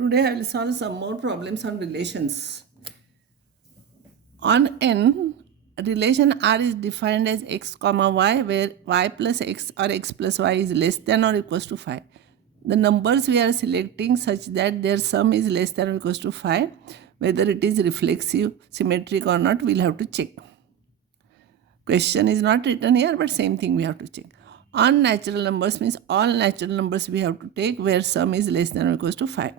Today I will solve some more problems on relations. On n, relation R is defined as x comma y, where y plus x or x plus y is less than or equals to 5. The numbers we are selecting such that their sum is less than or equals to 5. Whether it is reflexive, symmetric or not, we'll have to check. Question is not written here, but same thing we have to check. On natural numbers means all natural numbers we have to take where sum is less than or equals to 5.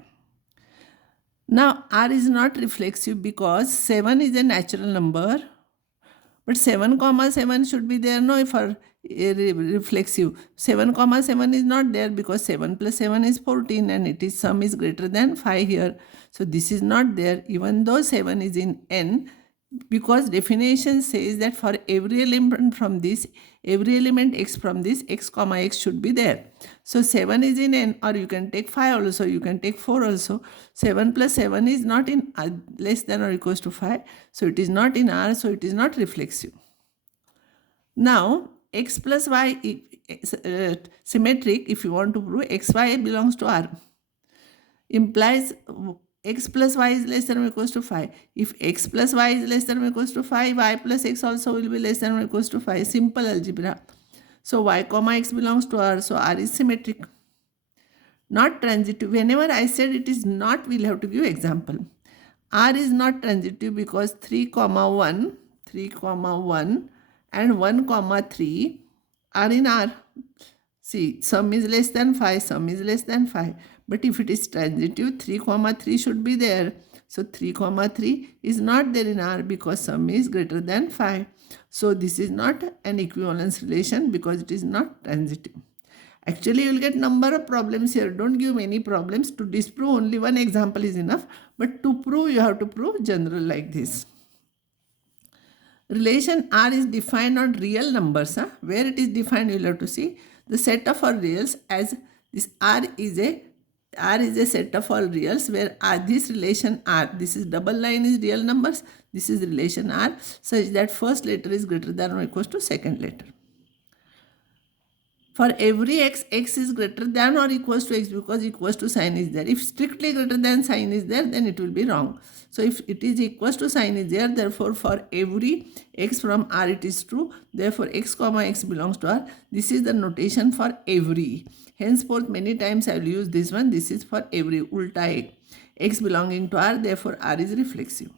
Now R is not reflexive because 7 is a natural number, but 7 comma 7 should be there no for reflexive. 7 comma 7 is not there because 7 plus 7 is 14 and it is sum is greater than 5 here. So this is not there even though 7 is in n, because definition says that for every element from this, every element x from this, x comma x should be there. So 7 is in n, or you can take 5 also, you can take 4 also. 7 plus 7 is not in less than or equals to 5. So it is not in R, so it is not reflexive. Now x plus y symmetric, if you want to prove xy belongs to R, implies x plus y is less than or equals to 5. If x plus y is less than or equals to 5, y plus x also will be less than or equals to 5. Simple algebra. So y comma x belongs to R. So R is symmetric. Not transitive. Whenever I said it is not, we'll have to give example. R is not transitive because 3 comma 1 and 1 comma 3 are in R. See, sum is less than 5, sum is less than 5. But if it is transitive, 3 comma 3 should be there. So 3 comma 3 is not there in R because sum is greater than 5. So this is not an equivalence relation because it is not transitive. Actually, you will get number of problems here. Don't give many problems. To disprove, only one example is enough. But to prove, you have to prove general like this. Relation R is defined on real numbers. Where it is defined, you will have to see. The set of all reals as this R is a set of all reals where this relation R, this is double line is real numbers, this is relation R such that first letter is greater than or equals to second letter. For every x, x is greater than or equals to x because equals to sign is there. If strictly greater than sign is there, then it will be wrong. So if it is equals to sign is there, therefore for every x from R it is true. Therefore x comma x belongs to R. This is the notation for every. Henceforth many times I will use this one. This is for every ulta x belonging to R. Therefore R is reflexive.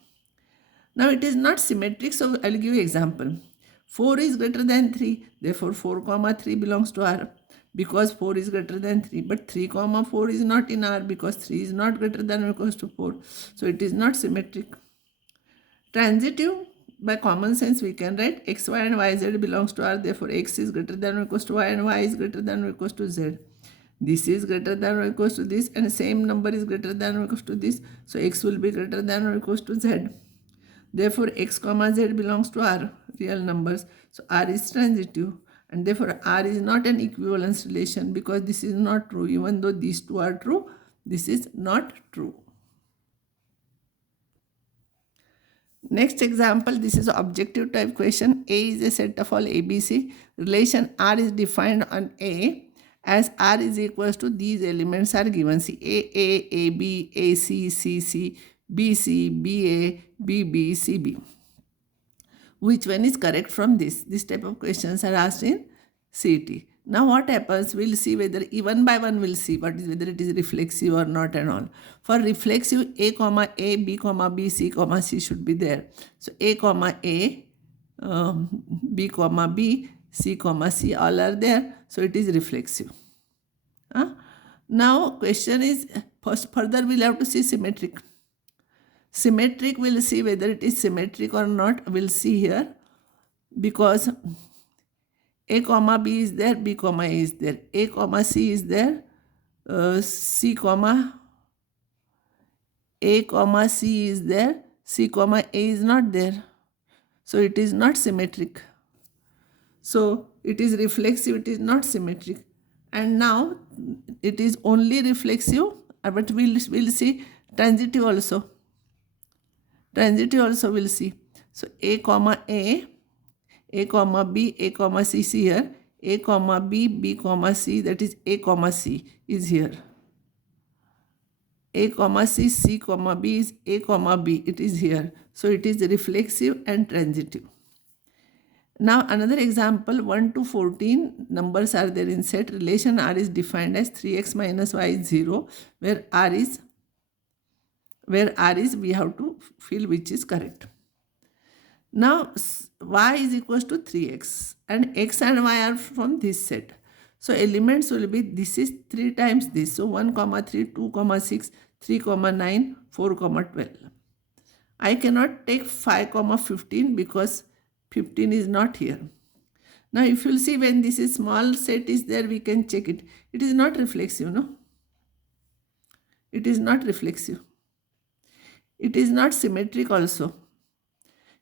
Now it is not symmetric, so I will give you example. 4 is greater than 3, therefore 4 comma 3 belongs to R because 4 is greater than 3. But 3 comma 4 is not in R because 3 is not greater than or equals to 4. So it is not symmetric. Transitive, by common sense we can write x, y and y, z belongs to R. Therefore x is greater than or equals to y and y is greater than or equals to z. This is greater than or equals to this and same number is greater than or equals to this. So x will be greater than or equals to z. Therefore, x comma z belongs to R, real numbers. So R is transitive and therefore R is not an equivalence relation because this is not true. Even though these two are true, this is not true. Next example, this is an objective type question. A is a set of all ABC. Relation R is defined on A as R is equals to these elements are given. See A, AB, AC, CC, BC, BA, BB, CB. Which one is correct from this? This type of questions are asked in CET. Now what happens? We'll see whether one by one we'll see whether it is reflexive or not and all. For reflexive, A comma A, B comma B, C comma C should be there. So A comma A, B comma B, C comma C all are there. So it is reflexive. Now question is, further we'll have to see symmetric. Symmetric, we'll see whether it is symmetric or not. We'll see here because A comma B is there, B comma A is there, A comma C is there, C comma A comma C is there, C comma A is not there. So it is not symmetric. So it is reflexive, it is not symmetric. And now it is only reflexive, but we'll see transitive also. Transitive also we'll see. So A comma A, A comma B, A comma C, see here. A comma B, B comma C, that is A comma C is here. A comma C, C comma B is A comma B. It is here. So it is reflexive and transitive. Now another example, 1 to 14 numbers are there in set. Relation R is defined as 3x minus y is 0, where R is we have to feel which is correct. Now y is equals to 3x and x and y are from this set. So elements will be, this is 3 times this. So 1 comma 3, 2 comma 6, 3 comma 9, 4 comma 12. I cannot take 5 comma 15 because 15 is not here. Now if you'll see, when this is small set is there, we can check it. It is not reflexive, no? It is not reflexive. It is not symmetric also.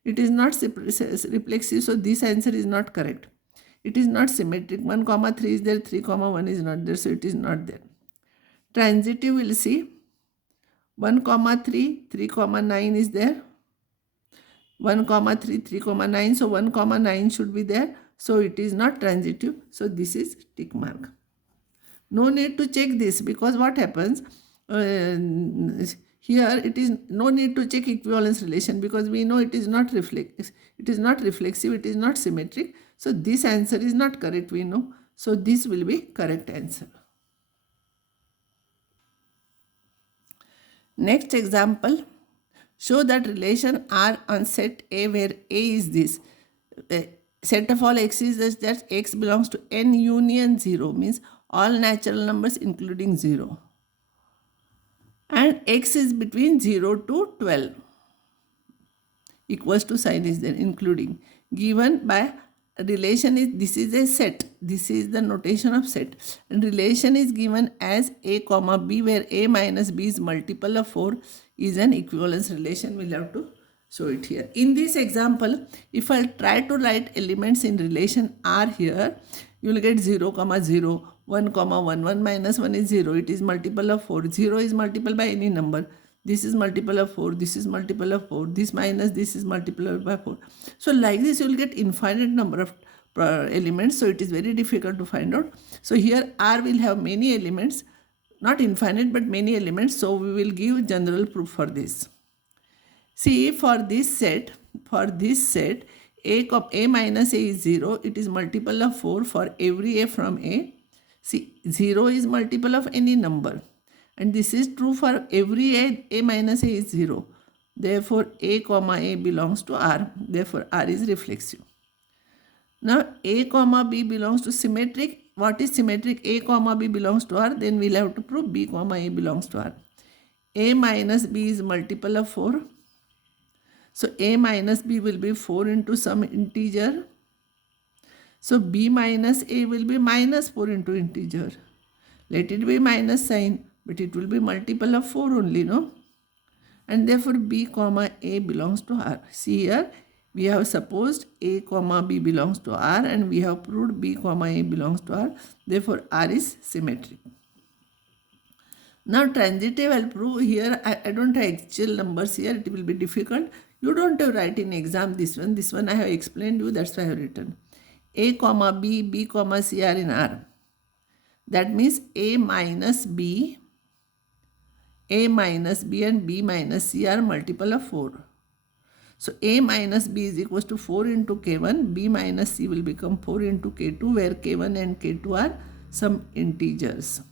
It is not reflexive, so this answer is not correct. It is not symmetric. 1 comma 3 is there, 3 comma 1 is not there, so it is not there. Transitive, we'll see. 1 comma 3, 3 comma 9 is there. 1 comma 3, 3 comma 9, so 1 comma 9 should be there. So it is not transitive, so this is tick mark. No need to check this, because what happens, here it is no need to check equivalence relation, because we know it is not reflexive, it is not symmetric. So this answer is not correct, we know. So this will be correct answer. Next example, show that relation R on set A where A is this. Set of all x is such that x belongs to n union 0, means all natural numbers including 0. And x is between 0 to 12. Equals to sign is there, including. Given by relation is, this is a set. This is the notation of set. And relation is given as A comma B, where A minus B is multiple of 4, is an equivalence relation. We'll have to show it here. In this example, if I try to write elements in relation R here, you will get 0 comma 0, 1 comma 1, 1 minus 1 is 0, it is multiple of 4, 0 is multiple by any number, this is multiple of 4, this is multiple of 4, this minus this is multiple by 4. So like this you will get infinite number of elements, so it is very difficult to find out. So here R will have many elements, not infinite but many elements, so we will give general proof for this. See, for this set, A minus A is 0, it is multiple of 4 for every A from A. See, 0 is multiple of any number, and this is true for every A minus A is 0. Therefore, A comma A belongs to R. Therefore, R is reflexive. Now, A comma B belongs to symmetric. What is symmetric? A comma B belongs to R. Then we'll have to prove B comma A belongs to R. A minus B is multiple of 4. So, A minus B will be 4 into some integer. So, B minus A will be minus 4 into integer. Let it be minus sign, but it will be multiple of 4 only, no? And therefore, B comma A belongs to R. See here, we have supposed A comma B belongs to R, and we have proved B comma A belongs to R. Therefore, R is symmetric. Now, transitive, I'll prove here. I don't have actual numbers here. It will be difficult. You don't have to write in exam this one. This one I have explained you. That's why I have written. A comma B, B comma C are in R. That means A minus B and B minus C are multiple of 4. So A minus B is equals to 4 into K1. B minus C will become 4 into K2, where K1 and K2 are some integers.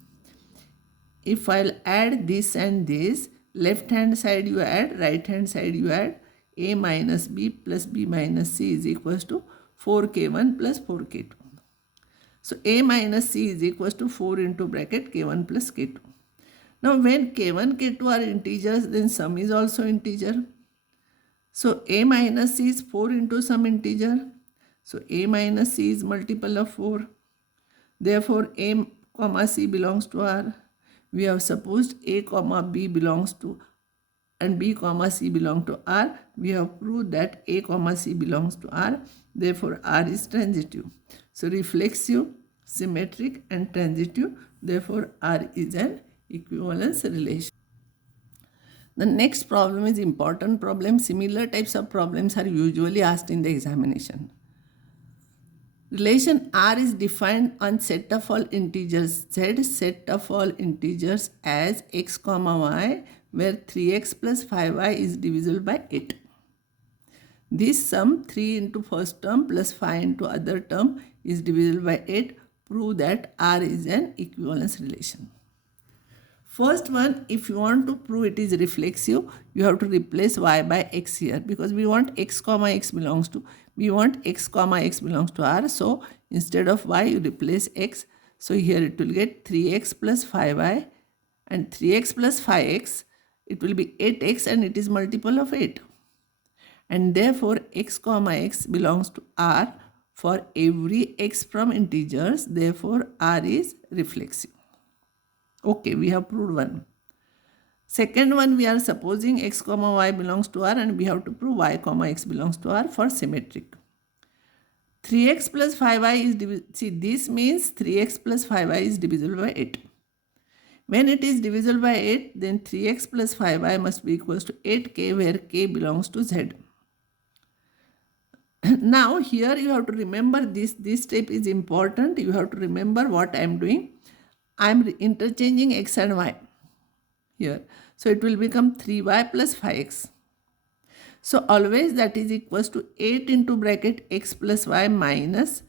If I'll add this and this, left hand side you add, right hand side you add, A minus B plus B minus C is equals to 4K1 plus 4K2. So A minus C is equals to 4 into bracket K1 plus K2. Now when K1, K2 are integers, then sum is also integer. So A minus C is 4 into some integer. So A minus C is multiple of 4. Therefore A comma C belongs to R. We have supposed A comma B belongs to and B comma C belong to R. We have proved that A comma C belongs to R. Therefore R is transitive. So reflexive, symmetric and transitive. Therefore R is an equivalence relation. The next problem is important problem. Similar types of problems are usually asked in the examination. Relation R is defined on set of all integers z, set of all integers as x comma y, where 3x plus 5y is divisible by 8. This sum 3 into first term plus 5 into other term is divisible by 8. Prove that R is an equivalence relation. First one, if you want to prove it is reflexive, you have to replace y by x here, because we want x comma x belongs to, R. So instead of y, you replace x. So here it will get 3x plus 5y, and 3x plus 5x, it will be 8x, and it is multiple of 8. And therefore x comma x belongs to R for every x from integers. Therefore R is reflexive. Okay, we have proved one. Second one, we are supposing x comma y belongs to R, and we have to prove y comma x belongs to R for symmetric. 3x plus 5y is divisible. See, this means 3x plus 5y is divisible by 8. When it is divisible by 8, then 3x plus 5y must be equals to 8k, where k belongs to z. Now here you have to remember this step is important. You have to remember what I am doing. I am interchanging x and y here. So it will become 3y plus 5x. So always that is equals to 8 into bracket x plus y minus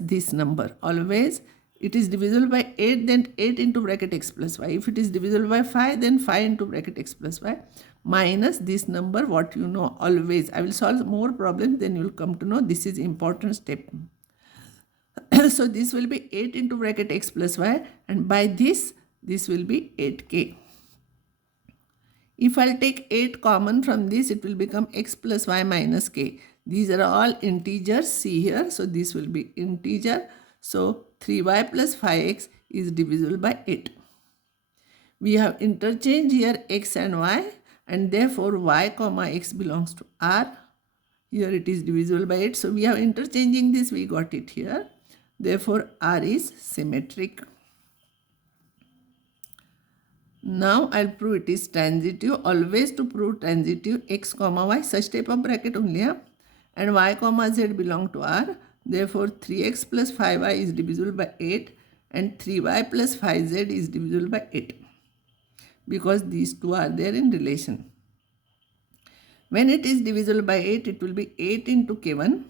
this number. Always it is divisible by 8, then 8 into bracket x plus y. If it is divisible by 5, then 5 into bracket x plus y minus this number, what you know always. I will solve more problems, then you will come to know this is important step. So this will be 8 into bracket x plus y, and by this will be 8k. If I'll take 8 common from this, it will become x plus y minus k. These are all integers, see here. So this will be integer. So 3y plus 5x is divisible by 8. We have interchange here x and y, and therefore y comma x belongs to R. Here it is divisible by 8. So we have interchanging this, we got it here. Therefore R is symmetric. Now I'll prove it is transitive. Always to prove transitive, x comma y, such type of bracket only, and y comma z belong to R. Therefore 3x plus 5y is divisible by 8, and 3y plus 5z is divisible by 8, because these two are there in relation. When it is divisible by 8, it will be 8 into k1.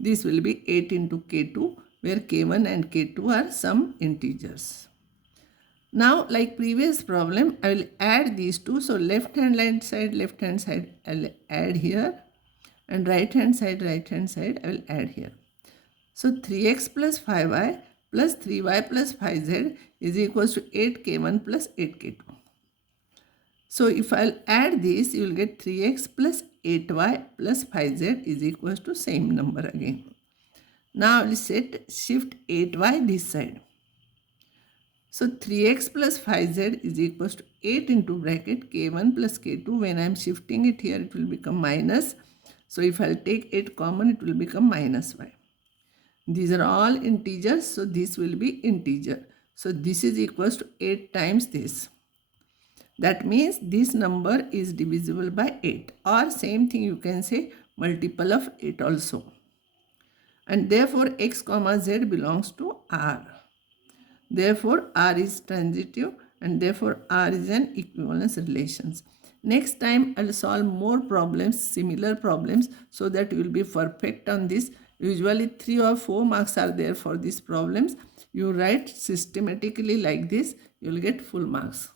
This will be 8 into k2, where k1 and k2 are some integers. Now, like previous problem, I will add these two. So left hand side, I will add here, and right hand side, I will add here. So 3x plus 5y plus 3y plus 5z is equals to 8k1 plus 8k2. So if I'll add this, you will get 3x plus 8y plus 5z is equals to same number again. Now I will shift 8y this side. So 3x plus 5z is equals to 8 into bracket k1 plus k2. When I am shifting it here, it will become minus. So if I'll take 8 common, it will become minus y. These are all integers, so this will be integer. So this is equals to 8 times this. That means this number is divisible by 8, or same thing you can say multiple of 8 also. And therefore x comma z belongs to R. Therefore R is transitive, and therefore R is an equivalence relations. Next time I will solve more problems, similar problems, so that you will be perfect on this. Usually 3 or 4 marks are there for these problems. You write systematically like this, you will get full marks.